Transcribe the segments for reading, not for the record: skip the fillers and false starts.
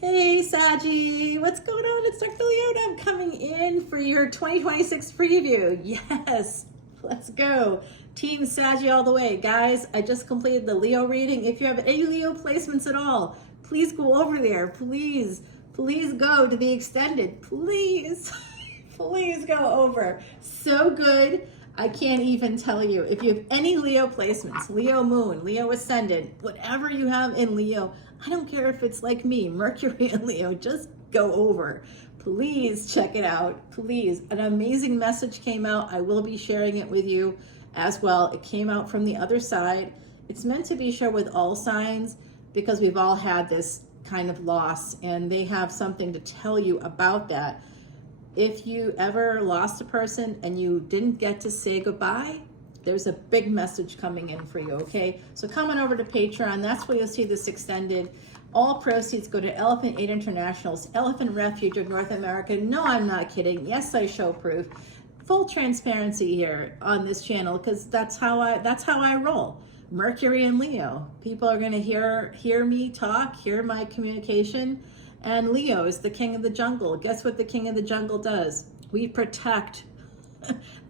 Hey Saggie, what's going on? It's Dr. Leona. I'm coming in for your 2026 preview. Yes, let's go. Team Saggie all the way. Guys, I just completed the Leo reading. If you have any Leo placements at all, please go over there. Please go to the extended. Please, please go over. So good. I can't even tell you. If you have any Leo placements, Leo Moon, Leo Ascendant, whatever you have in Leo, I don't care if it's like me, Mercury and Leo, just go over. Please check it out, please. An amazing message came out. I will be sharing it with you as well. It came out from the other side. It's meant to be shared with all signs because we've all had this kind of loss and they have something to tell you about that. If you ever lost a person and you didn't get to say goodbye, there's a big message coming in for you, okay? So come on over to Patreon. That's where you'll see this extended. All proceeds go to Elephant Aid International's Elephant Refuge of North America. No, I'm not kidding. Yes, I show proof. Full transparency here on this channel because that's how I roll. Mercury and Leo. People are going to hear me talk, hear my communication. And Leo is the king of the jungle. Guess what the king of the jungle does? We protect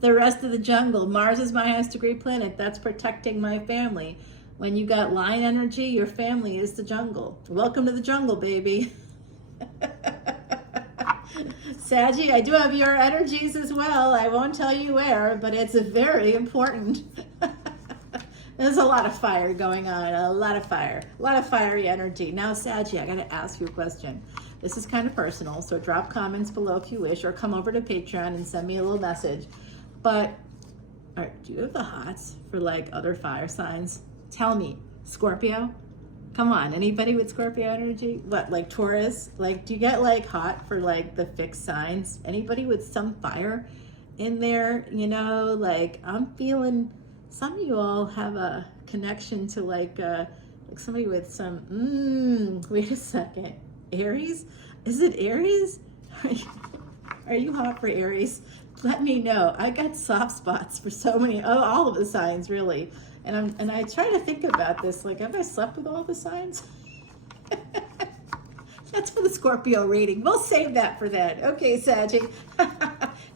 the rest of the jungle. Mars is my highest degree planet. That's protecting my family. When you got lion energy, your family is the jungle. Welcome to the jungle, baby. Saggie, I do have your energies as well. I won't tell you where, but it's very important. There's a lot of fire going on, a lot of fiery energy. Now, Saggie, I gotta ask you a question. This is kind of personal, so drop comments below if you wish, or come over to Patreon and send me a little message. But do you have the hots for like other fire signs? Tell me, Scorpio? Come on, anybody with Scorpio energy? What, like Taurus? Like, do you get like hot for like the fixed signs? Anybody with some fire in there? You know, like I'm feeling some of you all have a connection to like somebody with some, wait a second, Aries? Is it Aries? Are you hot for Aries? Let me know. I got soft spots for so many, all of the signs really. And I try to think about this, like, have I slept with all the signs? That's for the Scorpio reading. We'll save that for that. Okay, Saggie.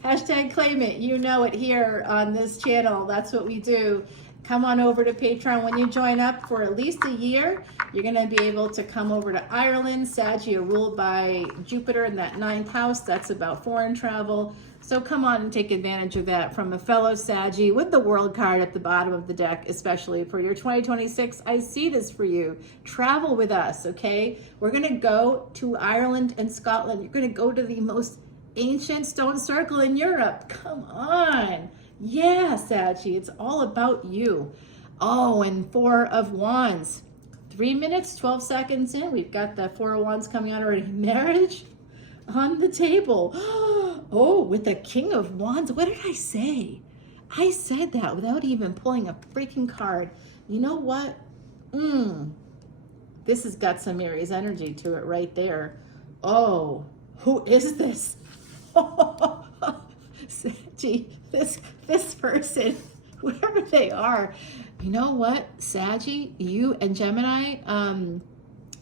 Hashtag claim it. You know it here on this channel. That's what we do. Come on over to Patreon. When you join up for at least a year, you're going to be able to come over to Ireland. Saggie are ruled by Jupiter in that 9th house. That's about foreign travel. So come on and take advantage of that from a fellow Saggie with the World card at the bottom of the deck, especially for your 2026. I see this for you. Travel with us, okay? We're going to go to Ireland and Scotland. You're going to go to the most ancient stone circle in Europe. Come on. Yeah, Saggie, it's all about you. Oh, and 4 of Wands. 3 minutes, 12 seconds in. We've got the 4 of Wands coming out already. Marriage on the table. Oh, with the King of Wands. What did I say? I said that without even pulling a freaking card. You know what? This has got some Aries energy to it right there. Oh, who is this? Saggie, this person, whoever they are, you know what, Saggie, you and Gemini,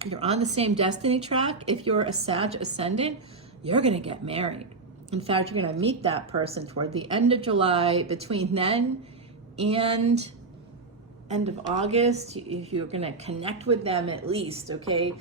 you're on the same destiny track. If you're a Sag ascendant, you're going to get married. In fact, you're going to meet that person toward the end of July. Between then and end of August, if you're going to connect with them at least, okay?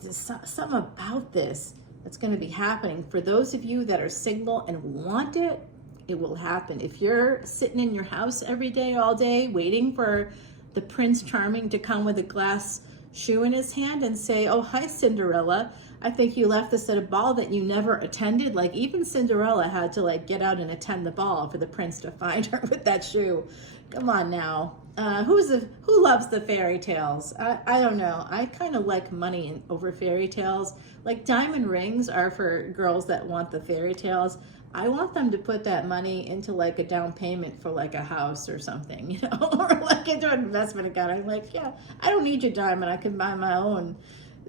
There's something about this that's going to be happening. For those of you that are single and want it, it will happen. If you're sitting in your house every day, all day, waiting for the Prince Charming to come with a glass shoe in his hand and say, oh, hi, Cinderella. I think you left us at a ball that you never attended. Like even Cinderella had to like get out and attend the ball for the prince to find her with that shoe. Come on now. Who loves the fairy tales? I don't know. I kind of like money over fairy tales. Like diamond rings are for girls that want the fairy tales. I want them to put that money into like a down payment for like a house or something, you know, or like into an investment account. I'm like, yeah, I don't need your diamond. I can buy my own.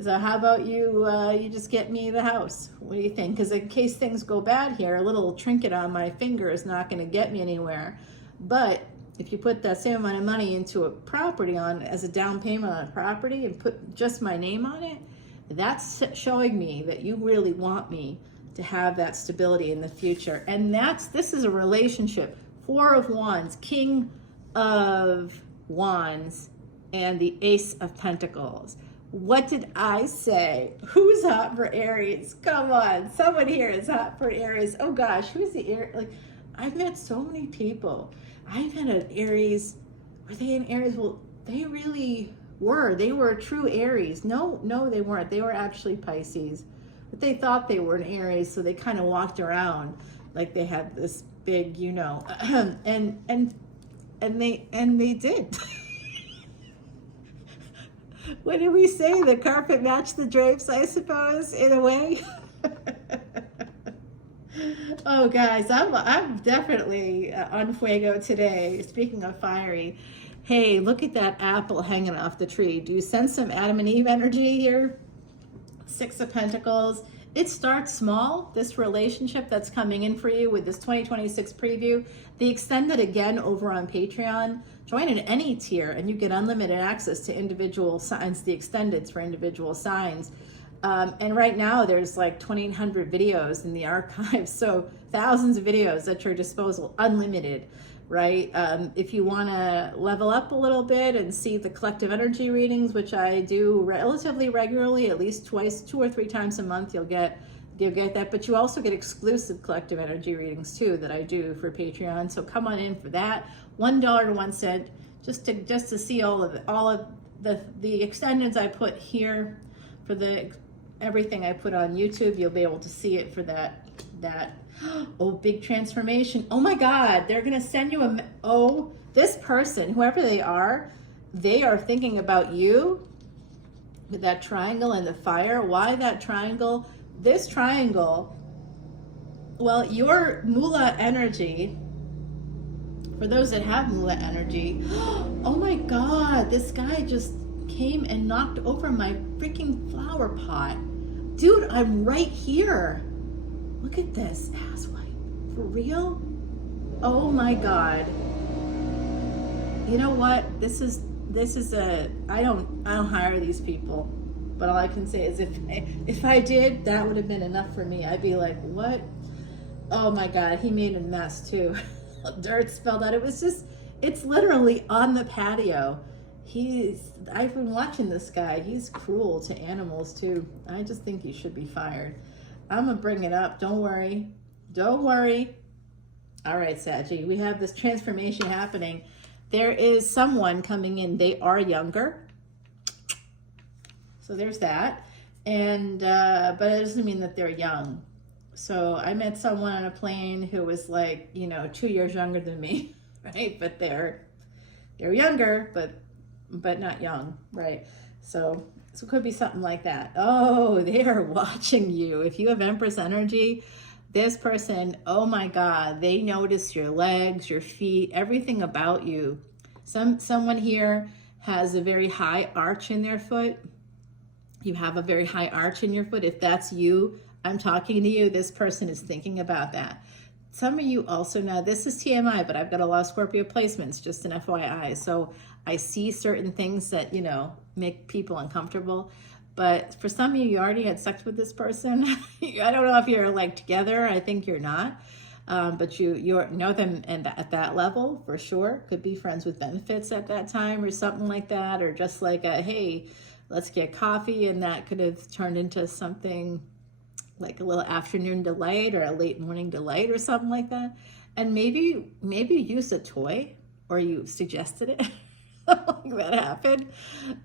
So how about you, you just get me the house? What do you think? Because in case things go bad here, a little trinket on my finger is not going to get me anywhere. But if you put that same amount of money into a property as a down payment on a property and put just my name on it, That's showing me that you really want me to have that stability in the future. And this is a relationship. Four of Wands, King of Wands, and the Ace of Pentacles. What did I say? Who's hot for Aries? Come on, someone here is hot for Aries. Oh gosh, who's the Aries? Like, I've met so many people. I've had an Aries. Were they an Aries? Well, they really were. They were a true Aries. No, they weren't. They were actually Pisces. But they thought they were an Aries, so they kind of walked around like they had this big, you know, and they did. What did we say? The carpet matched the drapes, I suppose, in a way. Oh, guys, I'm definitely on fuego today. Speaking of fiery, hey, look at that apple hanging off the tree. Do you sense some Adam and Eve energy here? Six of Pentacles. It starts small, this relationship that's coming in for you with this 2026 preview. The extended again over on Patreon. Join in any tier and you get unlimited access to individual signs, the extendeds for individual signs. And right now there's like 2,800 videos in the archives, so thousands of videos at your disposal, unlimited, right? If you want to level up a little bit and see the collective energy readings, which I do relatively regularly, at least twice, 2 or 3 times a month, you'll get that. But you also get exclusive collective energy readings too that I do for Patreon. So come on in for that. $1.01, just to see all of the extendeds I put here for everything I put on YouTube. You'll be able to see it for that. Oh, big transformation. Oh my God, they're gonna send you this person, whoever they are thinking about you with that triangle and the fire. Why that triangle? This triangle, well, your Mula energy, for those that have Mula energy, oh my God, this guy just came and knocked over my freaking flower pot. Dude, I'm right here. Look at this, asswipe. For real? Oh my God. You know what? This is I don't hire these people, but all I can say is if I did, that would have been enough for me. I'd be like, what? Oh my God, he made a mess too. Dirt spilled out. It's literally on the patio. I've been watching this guy. He's cruel to animals too. I just think he should be fired. I'm gonna bring it up. Don't worry. All right, Saggie, we have this transformation happening. There is someone coming in. They are younger. So there's that. And, but it doesn't mean that they're young. So I met someone on a plane who was like, 2 years younger than me, right? But they're younger, but not young, right? So it could be something like that. Oh, they are watching you. If you have Empress energy, this person, oh my God, they notice your legs, your feet, everything about you. Someone here has a very high arch in their foot. You have a very high arch in your foot. If that's you, I'm talking to you. This person is thinking about that. Some of you also know, this is TMI, but I've got a lot of Scorpio placements, just an FYI. So I see certain things that, make people uncomfortable. But for some of you, you already had sex with this person. I don't know if you're like together. I think you're not. But you know them at that level for sure. Could be friends with benefits at that time or something like that. Or just like hey, let's get coffee. And that could have turned into something like a little afternoon delight or a late morning delight or something like that. And maybe you used a toy or you suggested it. That happened.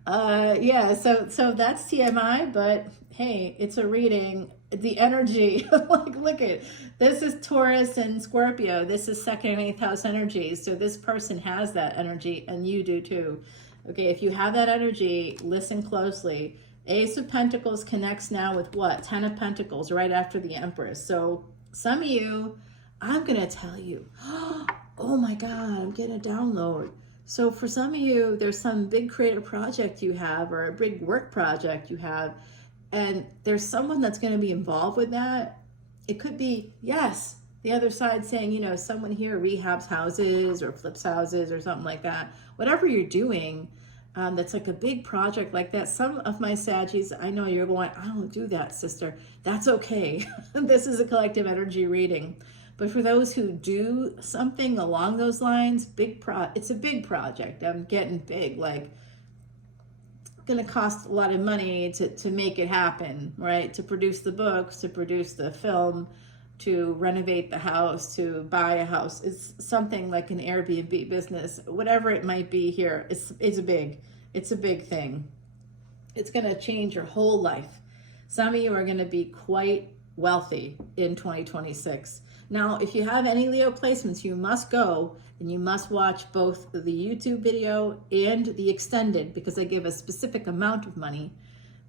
Yeah, so that's TMI, but hey, it's a reading. The energy, like, look at this is Taurus and Scorpio. This is 2nd and 8th house energy. So this person has that energy and you do too. Okay, if you have that energy, listen closely. Ace of Pentacles connects now with what? 10 of Pentacles right after the Empress. So some of you, I'm going to tell you, oh my God, I'm getting a download. So for some of you, there's some big creative project you have or a big work project you have, and there's someone that's going to be involved with that. It could be, yes, the other side saying, someone here rehabs houses or flips houses or something like that. Whatever you're doing, That's like a big project like that. Some of my Saggies, I know you're going, I don't do that, sister. That's okay. This is a collective energy reading. But for those who do something along those lines, it's a big project. I'm getting big, like going to cost a lot of money to make it happen, right? To produce the books, to produce the film, to renovate the house, to buy a house. It's something like an Airbnb business, whatever it might be here. It's a big thing. It's going to change your whole life. Some of you are going to be quite wealthy in 2026. Now, if you have any Leo placements, you must go and you must watch both the YouTube video and the extended, because I give a specific amount of money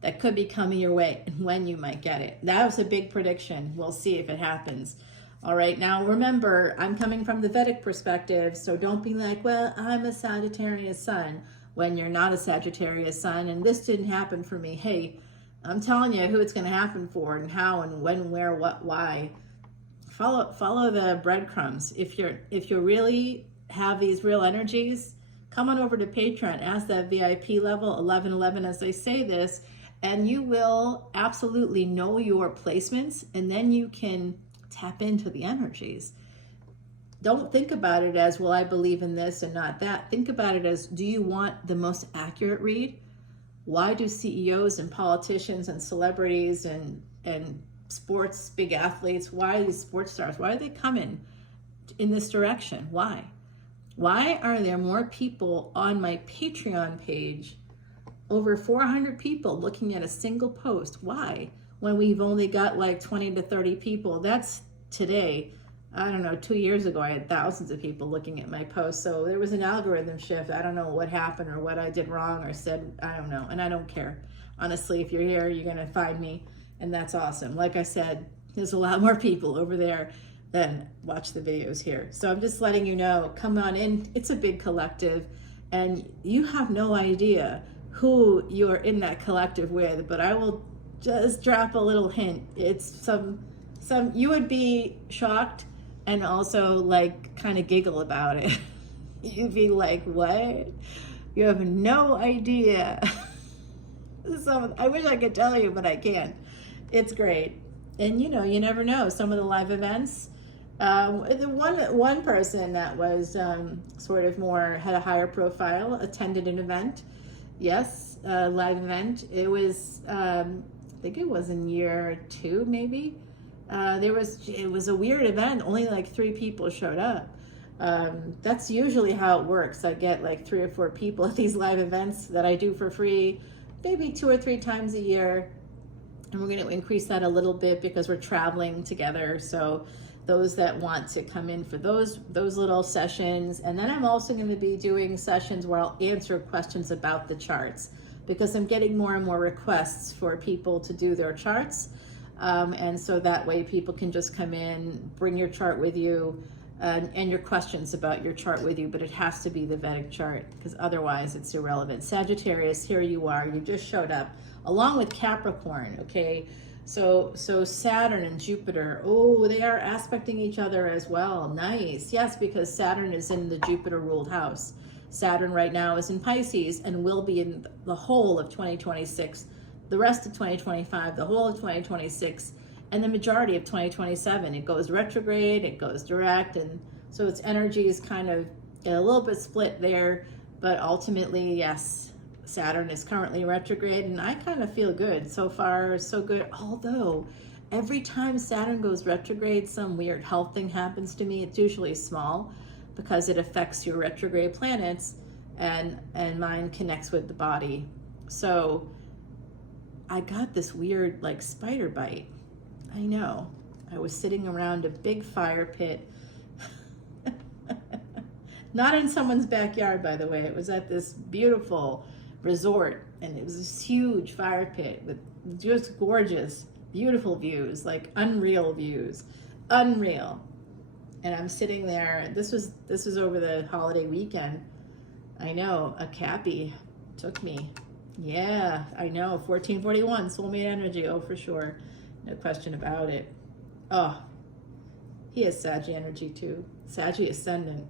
that could be coming your way and when you might get it. That was a big prediction. We'll see if it happens. All right, now remember, I'm coming from the Vedic perspective, so don't be like, well, I'm a Sagittarius sun, when you're not a Sagittarius sun, and this didn't happen for me. Hey, I'm telling you who it's going to happen for and how and when, where, what, why. Follow the breadcrumbs. If you really have these real energies, come on over to Patreon, ask that VIP level 1111 as I say this, and you will absolutely know your placements, and then you can tap into the energies. Don't think about it as, well, I believe in this and not that. Think about it as, do you want the most accurate read? Why do CEOs and politicians and celebrities and sports, big athletes, why are these sports stars, why are they coming in this direction? Why are there more people on my Patreon page, over 400 people looking at a single post? Why, when we've only got like 20 to 30 people? That's today. I don't know, 2 years ago I had thousands of people looking at my posts. So there was an algorithm shift. I don't know what happened or what I did wrong or said. I don't know, and I don't care. Honestly, if you're here, you're gonna find me, and that's awesome. Like I said, there's a lot more people over there than watch the videos here. So I'm just letting you know, come on in. It's a big collective, and you have no idea who you're in that collective with, but I will just drop a little hint. It's some you would be shocked and also like kind of giggle about it. You'd be like, what? You have no idea. So I wish I could tell you, but I can't. It's great. And you know, you never know. Some of the live events, the one person that was sort of more, had a higher profile, attended an event. Yes, live event. It was, I think it was in year 2, maybe. It was a weird event. Only like 3 people showed up. That's usually how it works. I get like 3 or 4 people at these live events that I do for free, maybe 2 or 3 times a year. And we're going to increase that a little bit because we're traveling together. So those that want to come in for those little sessions. And then I'm also going to be doing sessions where I'll answer questions about the charts, because I'm getting more and more requests for people to do their charts. And so that way people can just come in, bring your chart with you, and your questions about your chart with you, but it has to be the Vedic chart, because otherwise it's irrelevant. Sagittarius, here you are, you just showed up, along with Capricorn, okay? So Saturn and Jupiter, oh, they are aspecting each other as well. Nice. Yes, because Saturn is in the Jupiter-ruled house. Saturn right now is in Pisces and will be in the whole of 2026, the rest of 2025, the whole of 2026, and the majority of 2027. It goes retrograde, it goes direct, and so its energy is kind of a little bit split there, but ultimately, yes, Saturn is currently retrograde, and I kind of feel good. So far, so good, although every time Saturn goes retrograde, some weird health thing happens to me. It's usually small because it affects your retrograde planets, and mine connects with the body. So I got this weird like spider bite. I know. I was sitting around a big fire pit. Not in someone's backyard, by the way. It was at this beautiful resort, and it was this huge fire pit with just gorgeous, beautiful views, like unreal views. Unreal. And I'm sitting there. This was over the holiday weekend. I know, a Cappy took me. Yeah, I know, 1441, soulmate energy, oh, for sure. No question about it. Oh, he has Saggie energy too. Saggie Ascendant.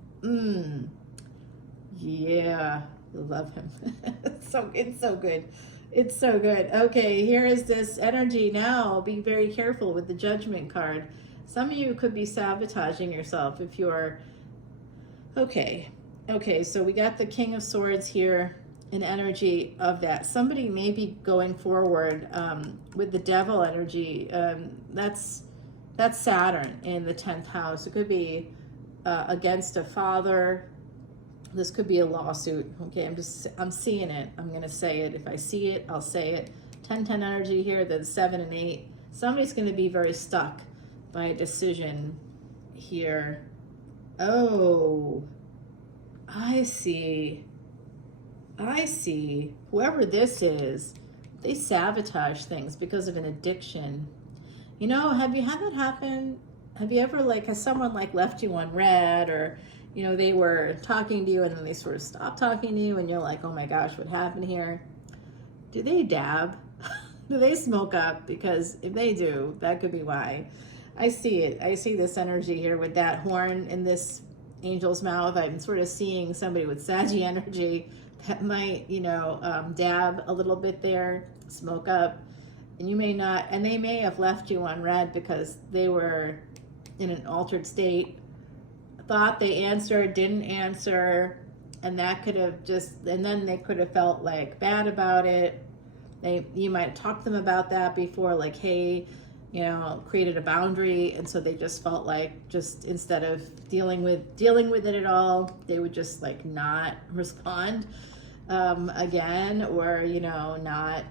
Yeah. You'll love him. It's so good. It's so good. Okay, here is this energy now. Be very careful with the Judgment card. Some of you could be sabotaging yourself if you're... Okay, so we got the King of Swords here, an energy of that. Somebody may be going forward with the Devil energy. That's Saturn in the 10th house. It could be against a father. This could be a lawsuit. Okay, I'm seeing it. I'm going to say it. If I see it, I'll say it. 10-10 energy here, then 7 and 8. Somebody's going to be very stuck by a decision here. Oh, I see. Whoever this is, they sabotage things because of an addiction. You know, have you had that happen? Have you ever, like, has someone, like, left you on red, or, you know, they were talking to you and then they sort of stopped talking to you and you're like, oh my gosh, what happened here? Do they dab? Do they smoke up? Because if they do, that could be why. I see it. I see this energy here with that horn in this angel's mouth. I'm sort of seeing somebody with Saggie energy that might, you know, dab a little bit there, smoke up. And you may not, and they may have left you on red because they were in an altered state, thought they answered, didn't answer, and that could have just, and then they could have felt like bad about it. You might have talked to them about that before, like, hey, you know, created a boundary, and so they just felt like, just instead of dealing with it at all, they would just like not respond again, or, you know, not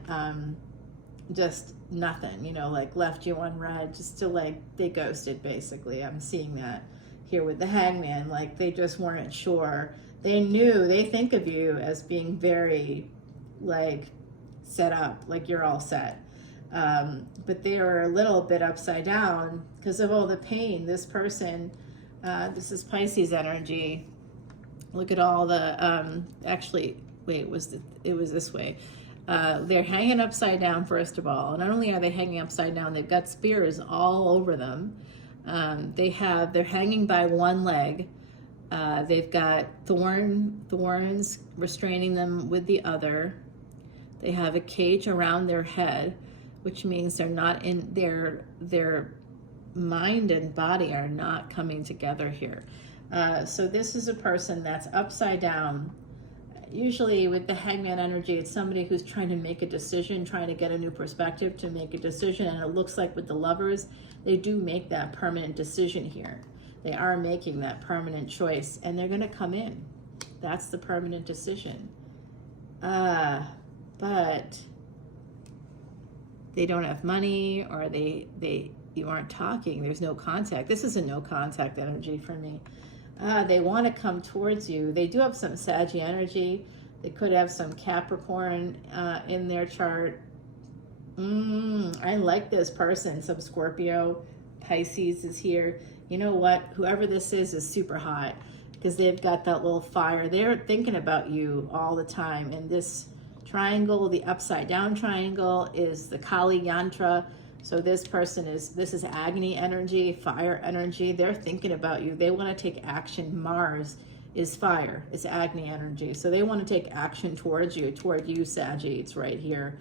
just nothing, you know, like left you on red, just to, like, they ghosted basically. I'm seeing that here with the Hangman, like they just weren't sure. They think of you as being very, like, set up, like you're all set. But they are a little bit upside down because of all the pain. This person, this is Pisces energy. Look at all the, actually, wait, it was this way. They're hanging upside down, first of all. And not only are they hanging upside down, they've got spears all over them. They're hanging by one leg. They've got thorns restraining them with the other. They have a cage around their head, which means they're not in their mind and body are not coming together here. So this is a person that's upside down. Usually with the Hangman energy, it's somebody who's trying to make a decision, trying to get a new perspective, to make a decision. And it looks like with the Lovers, they do make that permanent decision here. They are making that permanent choice, and they're going to come in. That's the permanent decision. But they don't have money, or you aren't talking. There's no contact. This is a no contact energy for me. They want to come towards you. They do have some Saggy energy. They could have some Capricorn in their chart. I like this person. Some Scorpio, Pisces is here. You know what? Whoever this is super hot because they've got that little fire. They're thinking about you all the time. And this triangle, the upside down triangle, is the Kali Yantra. So this is Agni energy, fire energy. They're thinking about you. They want to take action. Mars is fire. It's Agni energy. So they want to take action toward you, Saggy. It's right here.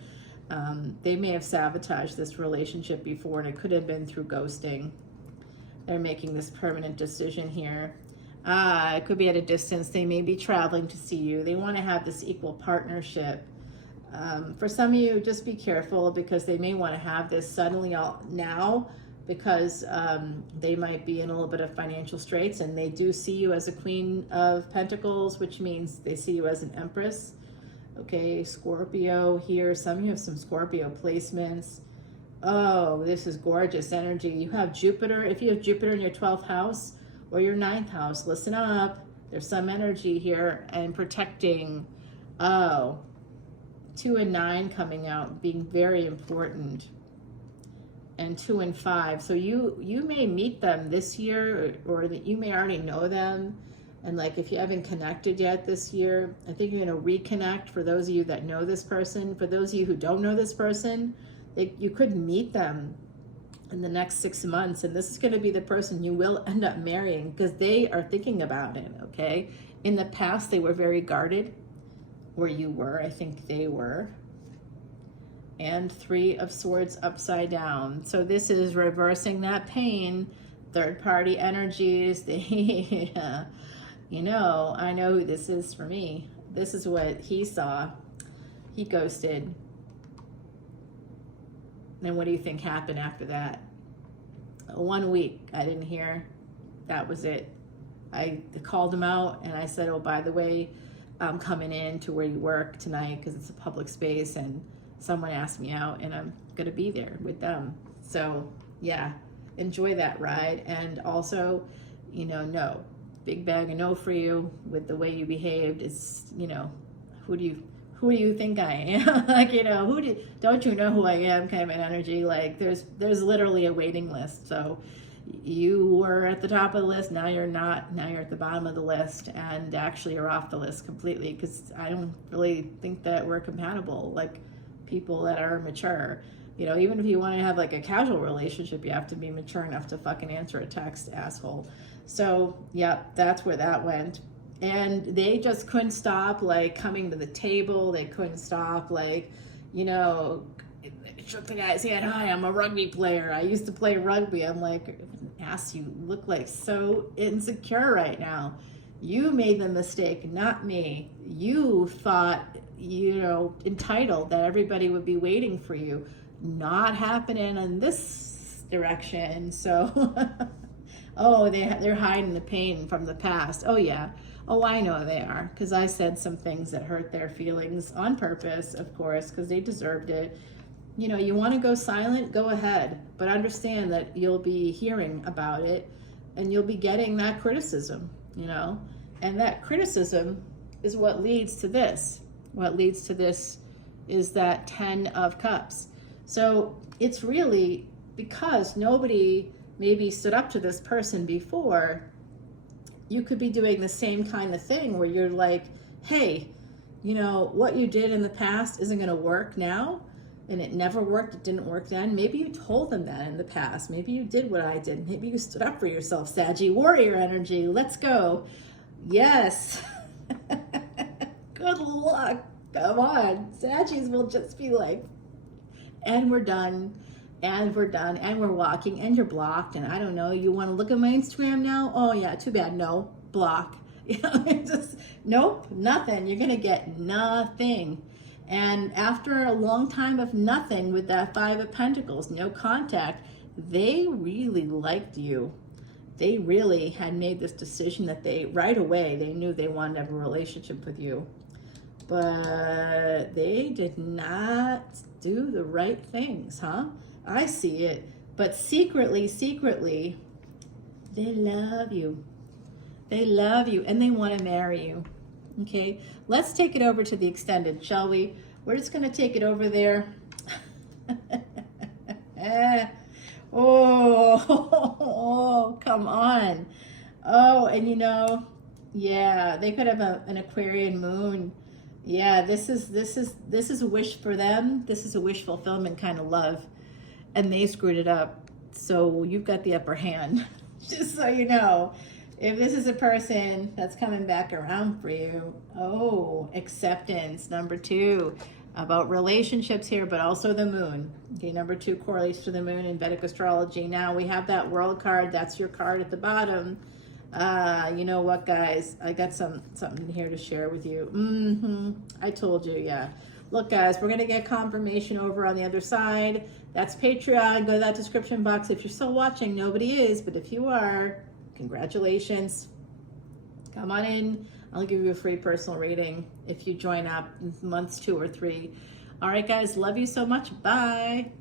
They may have sabotaged this relationship before, and it could have been through ghosting. They're making this permanent decision here. It could be at a distance. They may be traveling to see you. They want to have this equal partnership. For some of you, just be careful because they may want to have this suddenly now because they might be in a little bit of financial straits, and they do see you as a Queen of Pentacles, which means they see you as an Empress. Okay, Scorpio here. Some of you have some Scorpio placements. Oh, this is gorgeous energy. You have Jupiter. If you have Jupiter in your 12th house or your 9th house, listen up. There's some energy here and protecting. Oh, 2 and 9 coming out, being very important. And 2 and 5. So you may meet them this year, or that you may already know them. And like if you haven't connected yet this year, I think you're going to reconnect for those of you that know this person. For those of you who don't know this person, you could meet them in the next 6 months. And this is going to be the person you will end up marrying because they are thinking about it, okay? In the past, they were very guarded. or you were, I think they were. And 3 of Swords upside down. So this is reversing that pain, third party energies. You know, I know who this is for me. This is what he saw. He ghosted. And what do you think happened after that? 1 week, I didn't hear. That was it. I called him out and I said, oh, by the way, I'm coming in to where you work tonight because it's a public space and someone asked me out and I'm going to be there with them. So yeah, enjoy that ride. And also, you know, no, big bag of no for you with the way you behaved. It's, you know, who do you think I am? Like, you know, don't you know who I am kind of an energy. Like there's literally a waiting list. So you were at the top of the list, now you're not, now you're at the bottom of the list, and actually you're off the list completely, because I don't really think that we're compatible, like people that are mature. You know, even if you want to have like a casual relationship, you have to be mature enough to fucking answer a text, asshole. So yeah, that's where that went. And they just couldn't stop like coming to the table. They couldn't stop like, you know, shook the guy's hand. Hi, I'm a rugby player. I used to play rugby. I'm like, ass, you look like so insecure right now. You made the mistake, not me. You thought, you know, entitled that everybody would be waiting for you. Not happening in this direction. So, oh, they're hiding the pain from the past. Oh, yeah. Oh, I know they are, because I said some things that hurt their feelings on purpose, of course, because they deserved it. You know, you want to go silent, go ahead, but understand that you'll be hearing about it and you'll be getting that criticism, you know, and that criticism is what leads to this. What leads to this is that 10 of Cups. So it's really because nobody maybe stood up to this person before. You could be doing the same kind of thing where you're like, hey, you know, what you did in the past isn't going to work now. And it never worked, it didn't work then. Maybe you told them that in the past. Maybe you did what I did. Maybe you stood up for yourself, Saggie. Warrior energy, let's go. Yes. Good luck. Come on. Saggies will just be like, and we're done, and we're done, and we're walking, and you're blocked, and I don't know, you want to look at my Instagram now? Oh yeah, too bad, no, block. You know, just, nope, nothing. You're going to get nothing. And after a long time of nothing with that 5 of Pentacles, no contact, they really liked you. They really had made this decision that right away, they knew they wanted to have a relationship with you. But they did not do the right things, huh? I see it. But secretly, they love you. They love you and they want to marry you. Okay, let's take it over to the extended, shall we? We're just going to take it over there. Oh, come on. Oh, and you know, yeah, they could have an Aquarian moon. Yeah, this is a wish for them. This is a wish fulfillment kind of love. And they screwed it up. So you've got the upper hand. Just so you know. If this is a person that's coming back around for you, oh, acceptance, number 2, about relationships here, but also the moon. Okay, number 2 correlates to the moon in Vedic astrology. Now we have that world card. That's your card at the bottom. You know what, guys? I got something here to share with you. I told you, yeah. Look, guys, we're going to get confirmation over on the other side. That's Patreon. Go to that description box. If you're still watching, nobody is, but if you are, congratulations. Come on in. I'll give you a free personal reading if you join up in months 2 or 3. All right, guys. Love you so much. Bye.